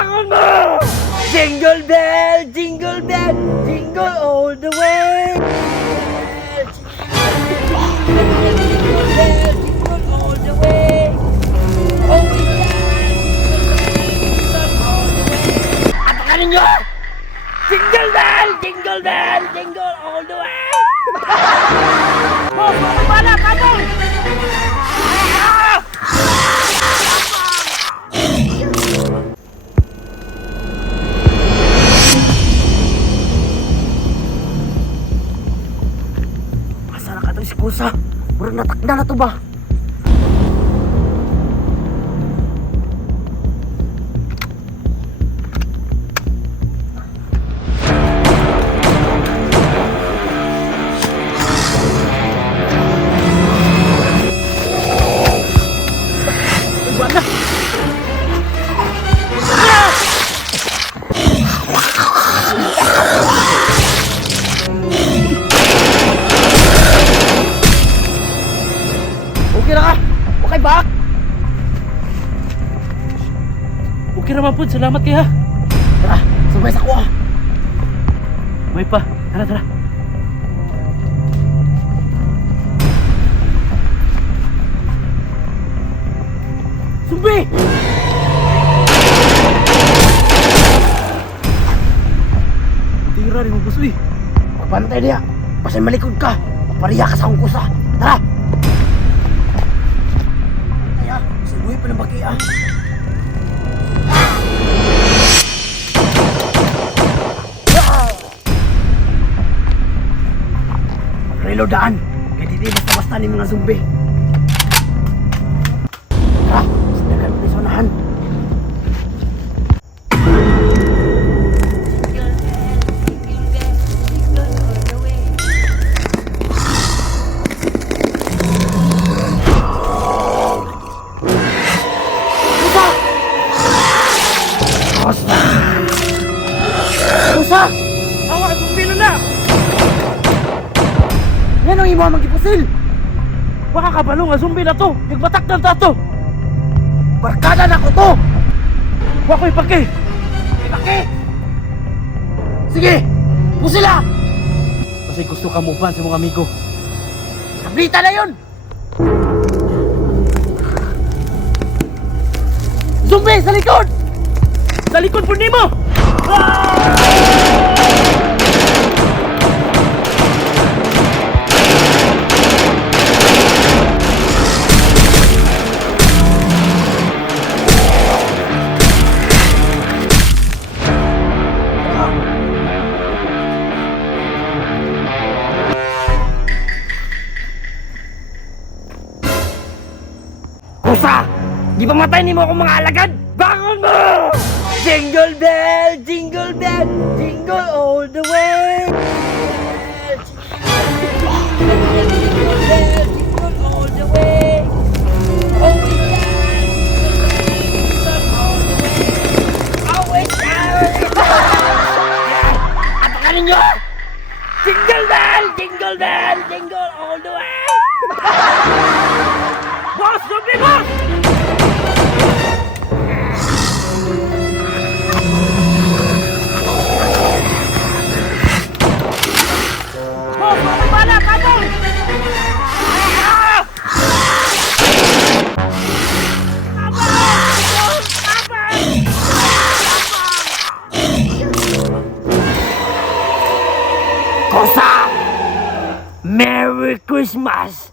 Bangon mo! Jingle bell, jingle all the way. Jingle bell, jingle all the way. Oh, we jingle all the way. Apakanin nyo! Jingle bell, jingle all the way. Oh, bala, kabong! Si Kusa, murag natakda na to ba? Wala. Okay na ka? Okay ba? Okay naman po, salamat kaya. Tara, sabay sa kuha. May pa, tara. Sumbi! Tira rin mo gusto eh. Pagpantay niya, pasay malikod ka. Papariya ka sa akong kusa. Tara! Kaya, sinuwi pa ng bakia. Reloadaan, kaya di basta-basta ni mga zombie. Tara, sinagan mo sa unahan. Kusa! Awa, sumpilo na! Yan ang imo magipusil! Baka kabalo nga zumbi na to! Nagbatak na tato! Barkada na ko to! Wako ipake! Ipake! Sige! Pusila! Kasi gusto ka mo ban sa mga amigo. Tablita na yun! Zombie! Sa likod! Sa likod po nimo! Kusa! Di ba matay ni mo akong mga alagad? Bangon mo! Jingle bell, jingle all the way. Jingle bell, jingle all the way. Oh, we jingle all the way. Oh, we apakanin nyo! Jingle bell, jingle all the way. Boss! Zombie boss! Boss! Bala! Kabong! Kosa! Merry Christmas!